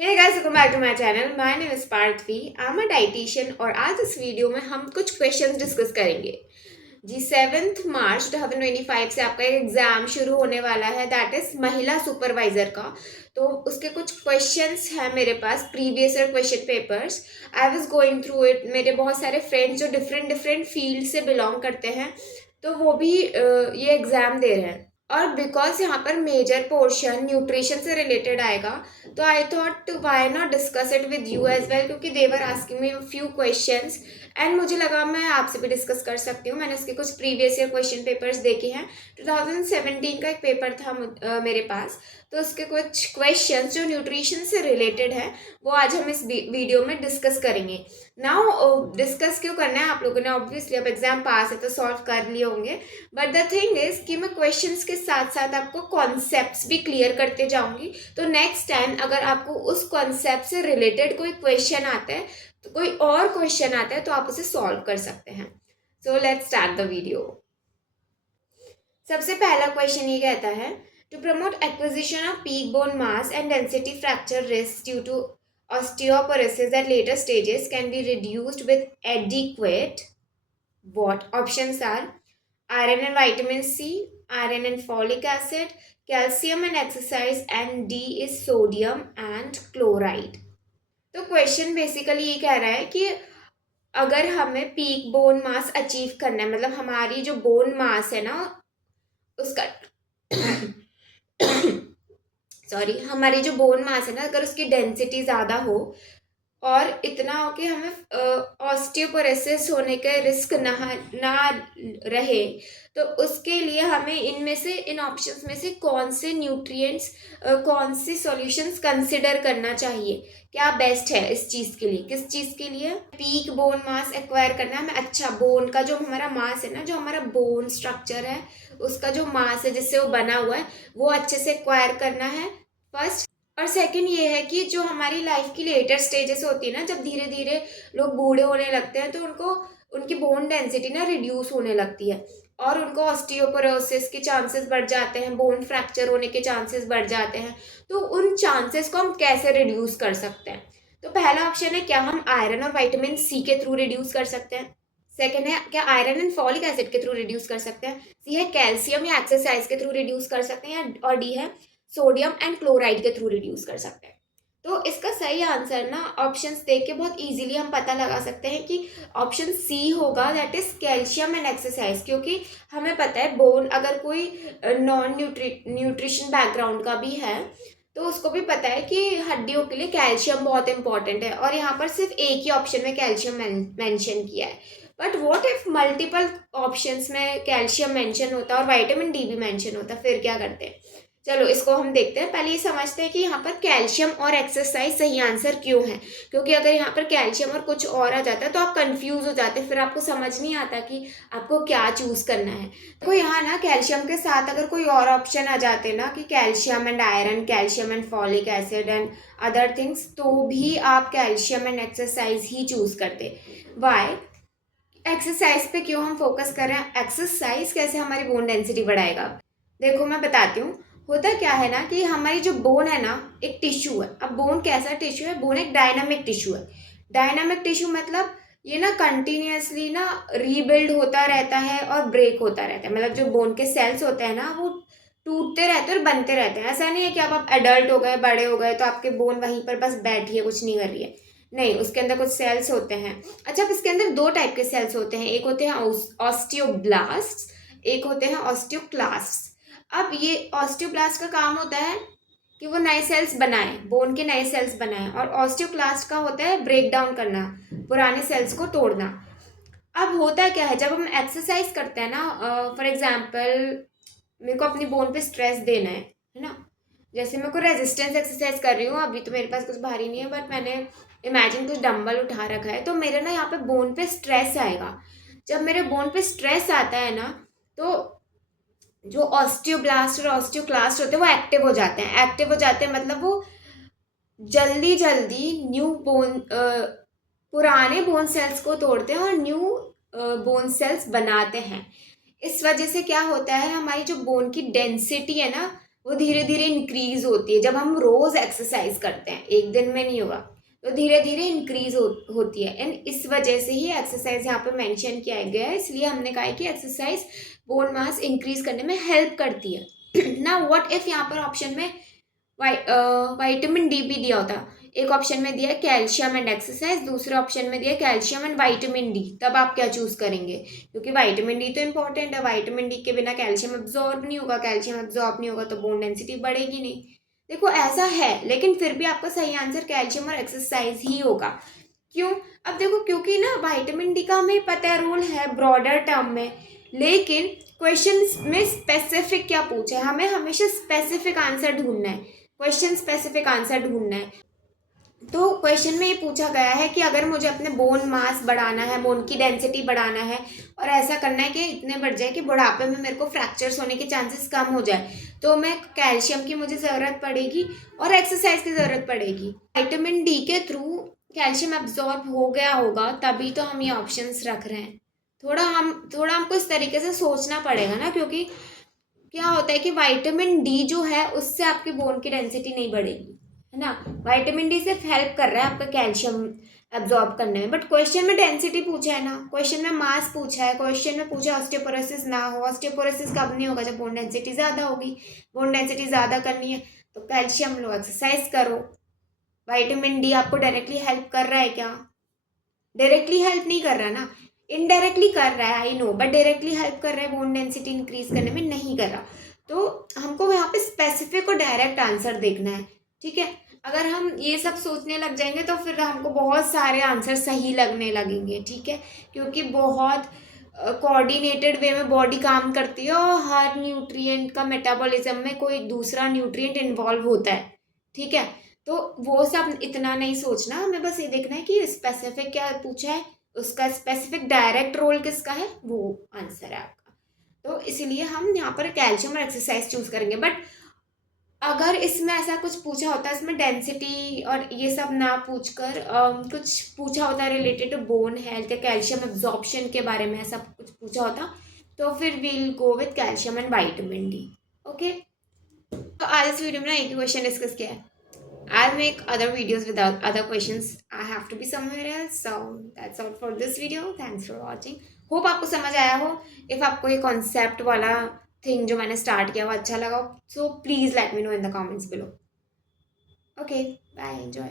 Hey guys, welcome back to my channel. My name is Parthvi. I am a dietitian और आज इस video में हम कुछ क्वेश्चंस डिस्कस करेंगे। जी 7 मार्च 2025 से आपका एक एग्जाम शुरू होने वाला है, दैट इज महिला सुपरवाइजर का। तो उसके कुछ क्वेश्चंस हैं मेरे पास, previous year question papers. I was going through it. मेरे बहुत सारे फ्रेंड्स जो डिफरेंट डिफरेंट फील्ड से बिलोंग करते हैं, तो वो भी ये एग्ज़ाम दे रहे हैं। और बिकॉज यहाँ पर मेजर पोर्शन न्यूट्रिशन से रिलेटेड आएगा, तो I thought why not discuss it with you as well, क्योंकि they were asking me few questions and मुझे लगा मैं आपसे भी डिस्कस कर सकती हूँ। मैंने उसके कुछ प्रीवियस ईयर क्वेश्चन पेपर्स देखे हैं। 2017 का एक पेपर था मेरे पास, तो उसके कुछ क्वेश्चंस जो न्यूट्रिशन से रिलेटेड है वो आज हम इस वीडियो में डिस्कस करेंगे। नाउ डिस्कस क्यों करना है, आप लोगों ने ऑब्वियसली अब एग्जाम पास है तो सॉल्व कर लिए होंगे, बट द थिंग इज कि मैं क्वेश्चंस के साथ साथ आपको कॉन्सेप्ट्स भी क्लियर करते जाऊंगी। तो नेक्स्ट टाइम अगर आपको उस कॉन्सेप्ट से रिलेटेड कोई क्वेश्चन आता है, तो कोई और क्वेश्चन आता है, तो आप उसे सॉल्व कर सकते हैं। So let's start the video. सबसे पहला क्वेश्चन ये कहता है, to promote acquisition of peak bone mass and density fracture risk due to osteoporosis at later stages can be reduced with adequate what? Options are iron and vitamin C, iron and folic acid, calcium and exercise, and D is sodium and chloride. तो question basically ये कह रहा है कि अगर हमें peak bone मास achieve करना है, मतलब हमारी जो बोन मास है ना उसका सॉरी, हमारी जो बोन मास है ना, अगर उसकी डेंसिटी ज़्यादा हो और इतना हो कि हमें ऑस्टियोपोरोसिस होने का रिस्क ना रहे, तो उसके लिए हमें इनमें से, इन ऑप्शंस में से कौन से न्यूट्रिएंट्स, कौन सी सॉल्यूशंस कंसिडर करना चाहिए, क्या बेस्ट है इस चीज़ के लिए। किस चीज़ के लिए? पीक बोन मास एक्वायर करना है हमें। अच्छा, बोन का जो हमारा मास है ना, जो हमारा बोन स्ट्रक्चर है, उसका जो मास है जिससे वो बना हुआ है, वो अच्छे से एक्वायर करना है फर्स्ट। और सेकंड ये है कि जो हमारी लाइफ की लेटर स्टेजेस होती है ना, जब धीरे धीरे लोग बूढ़े होने लगते हैं, तो उनको उनकी बोन डेंसिटी ना रिड्यूस होने लगती है और उनको ऑस्टियोपोरोसिस के चांसेस बढ़ जाते हैं, बोन फ्रैक्चर होने के चांसेस बढ़ जाते हैं। तो उन चांसेस को हम कैसे रिड्यूस कर सकते हैं? तो पहला ऑप्शन है, क्या हम आयरन और विटामिन सी के थ्रू रिड्यूस कर सकते हैं। सेकंड है, क्या आयरन एंड फॉलिक एसिड के थ्रू रिड्यूस कर सकते हैं। सी है, कैल्शियम या एक्सरसाइज के थ्रू रिड्यूस कर सकते हैं। और डी है, सोडियम एंड क्लोराइड के थ्रू रिड्यूस कर सकते हैं। तो इसका सही आंसर ना ऑप्शंस देख के बहुत इजीली हम पता लगा सकते हैं कि ऑप्शन सी होगा, that is calcium and exercise. क्योंकि हमें पता है बोन, अगर कोई नॉन न्यूट्रिशन बैकग्राउंड का भी है, तो उसको भी पता है कि हड्डियों के लिए कैल्शियम बहुत इंपॉर्टेंट है। और यहाँ पर सिर्फ एक ही ऑप्शन में कैल्शियम मेंशन किया है, but what if multiple options में कैल्शियम मेंशन होता और विटामिन डी भी मेंशन होता, फिर क्या करते हैं? चलो इसको हम देखते हैं। पहले ये समझते हैं कि यहाँ पर कैल्शियम और एक्सरसाइज सही आंसर क्यों है। क्योंकि अगर यहाँ पर कैल्शियम और कुछ और आ जाता है तो आप कंफ्यूज हो जाते हैं, फिर आपको समझ नहीं आता कि आपको क्या चूज करना है। तो यहाँ ना कैल्शियम के साथ अगर कोई और ऑप्शन आ जाते ना कि calcium and iron, calcium and folic acid and other things, तो भी आप calcium and exercise he choose करते। वाई? एक्सरसाइज पे क्यों हम फोकस कर रहे हैं? एक्सरसाइज कैसे हमारी बोन डेंसिटी बढ़ाएगा? देखो मैं बताती हूँ। होता क्या है ना कि हमारी जो बोन है ना, एक टिश्यू है। अब बोन कैसा टिश्यू है? बोन एक डायनामिक टिश्यू है। डायनामिक टिश्यू मतलब ये ना कंटिन्यूअसली ना रीबिल्ड होता रहता है और ब्रेक होता रहता है। मतलब जो बोन के सेल्स होते हैं ना, वो टूटते रहते हैं और बनते रहते हैं। ऐसा नहीं है कि आप एडल्ट हो गए, बड़े हो गए, तो आपके बोन वहीं पर बस बैठी है, कुछ नहीं कर रही है। नहीं, उसके अंदर कुछ सेल्स होते हैं। अच्छा, अब इसके अंदर दो टाइप के सेल्स होते हैं, एक होते हैं ऑस्टियोब्लास्ट, एक होते हैं ऑस्टियोक्लास्ट। अब ये ऑस्टियोब्लास्ट का काम होता है कि वो नए सेल्स बनाए, बोन के नए सेल्स बनाए, और ऑस्टियोक्लास्ट का होता है ब्रेक डाउन करना, पुराने सेल्स को तोड़ना। अब होता क्या है, जब हम एक्सरसाइज करते हैं ना, फॉर एग्जाम्पल मेरे को अपनी बोन पे स्ट्रेस देना है ना, जैसे मैं कोई रेजिस्टेंस एक्सरसाइज कर रही हूँ, अभी तो मेरे पास कुछ भारी नहीं है, बट मैंने इमेजिन कुछ डंबल उठा रखा है, तो मेरे ना यहाँ पे बोन पे स्ट्रेस आएगा। जब मेरे बोन पे स्ट्रेस आता है ना, तो जो ऑस्टियोब्लास्ट और ऑस्टियोक्लास्ट होते हैं वो एक्टिव हो जाते हैं। एक्टिव हो जाते हैं मतलब वो जल्दी जल्दी न्यू बोन, पुराने बोन सेल्स को तोड़ते हैं और न्यू बोन सेल्स बनाते हैं। इस वजह से क्या होता है, हमारी जो बोन की डेंसिटी है ना, वो धीरे धीरे इंक्रीज होती है जब हम रोज एक्सरसाइज करते हैं, एक दिन में नहीं होगा, तो धीरे धीरे इंक्रीज होती है। एंड इस वजह से ही एक्सरसाइज यहाँ पे मेंशन किया गया है, इसलिए हमने कहा है कि एक्सरसाइज बोन मास इंक्रीज करने में हेल्प करती है। ना व्हाट इफ यहाँ पर ऑप्शन में वाइटामिन डी भी दिया होता, एक ऑप्शन में दिया है कैल्शियम एंड एक्सरसाइज, दूसरे ऑप्शन में दिया है कैल्शियम एंड वाइटामिन डी, तब आप क्या चूज करेंगे? क्योंकि वाइटामिन डी तो इंपॉर्टेंट है, वाइटामिन डी के बिना कैल्शियम एब्जॉर्ब नहीं होगा, कैल्शियम एब्जॉर्ब नहीं होगा तो बोन डेंसिटी बढ़ेगी नहीं। देखो ऐसा है, लेकिन फिर भी आपका सही आंसर कैल्शियम और एक्सरसाइज ही होगा। क्यों? अब देखो, क्योंकि ना वाइटामिन डी का हमें पता है रोल है ब्रॉडर टर्म में, लेकिन क्वेश्चन में स्पेसिफिक क्या पूछा है, हमें हमेशा स्पेसिफिक आंसर ढूंढना है, क्वेश्चन स्पेसिफिक आंसर ढूंढना है। तो क्वेश्चन में ये पूछा गया है कि अगर मुझे अपने बोन मास बढ़ाना है, बोन की डेंसिटी बढ़ाना है और ऐसा करना है कि इतने बढ़ जाए कि बुढ़ापे में मेरे को फ्रैक्चर्स होने के चांसेस कम हो जाए, तो मैं कैल्शियम की मुझे ज़रूरत पड़ेगी और एक्सरसाइज की ज़रूरत पड़ेगी। विटामिन डी के थ्रू कैल्शियम एब्जॉर्ब हो गया होगा, तभी तो हम ये ऑप्शंस रख रहे हैं। थोड़ा हमको इस तरीके से सोचना पड़ेगा ना, क्योंकि क्या होता है कि विटामिन डी जो है उससे आपकी बोन की डेंसिटी नहीं बढ़ेगी, है ना। विटामिन डी सिर्फ हेल्प कर रहा है आपका कैल्शियम एब्जॉर्ब करने में, बट क्वेश्चन में डेंसिटी पूछा है ना, क्वेश्चन में मास पूछा है, क्वेश्चन में पूछा ऑस्टियोपोरोसिस ना हो। ऑस्टियोपोरोसिस कब नहीं होगा? जब बोन डेंसिटी ज़्यादा होगी। बोन डेंसिटी ज़्यादा करनी है तो कैल्शियम लो, एक्सरसाइज करो। विटामिन डी आपको डायरेक्टली हेल्प कर रहा है क्या? डायरेक्टली हेल्प नहीं कर रहा ना, इनडायरेक्टली कर रहा है, I know, but directly help कर रहा है बोन डेंसिटी इंक्रीज करने में? नहीं कर रहा। तो हमको यहाँ पे स्पेसिफिक और डायरेक्ट आंसर देखना है, ठीक है। अगर हम ये सब सोचने लग जाएंगे तो फिर हमको बहुत सारे आंसर सही लगने लगेंगे, ठीक है, क्योंकि बहुत कोऑर्डिनेटेड वे में बॉडी काम करती है और हर न्यूट्रिएंट का मेटाबॉलिज्म में कोई दूसरा न्यूट्रिएंट इन्वॉल्व होता है, ठीक है। तो वो सब इतना नहीं सोचना, हमें बस ये देखना है कि स्पेसिफिक क्या पूछा है, उसका स्पेसिफिक डायरेक्ट रोल किसका है, वो आंसर है आपका। तो इसीलिए हम यहाँ पर कैल्शियम और एक्सरसाइज चूज करेंगे। बट अगर इसमें ऐसा कुछ पूछा होता है, इसमें डेंसिटी और ये सब ना पूछकर कुछ पूछा होता है रिलेटेड टू बोन हेल्थ या कैल्शियम एब्जॉर्प्शन के बारे में, ऐसा कुछ पूछा होता तो फिर we'll go with calcium and vitamin D. Okay, तो आज इस वीडियो में ना एक ही क्वेश्चन डिस्कस किया है। I'll make other videos without other questions. I have to be somewhere else. So that's all for this video. Thanks for watching. Hope आपको समझ आया हो। If आपको ये concept वाला thing जो मैंने start किया वो अच्छा लगा हो, so please let me know in the comments below. Okay, bye. Enjoy.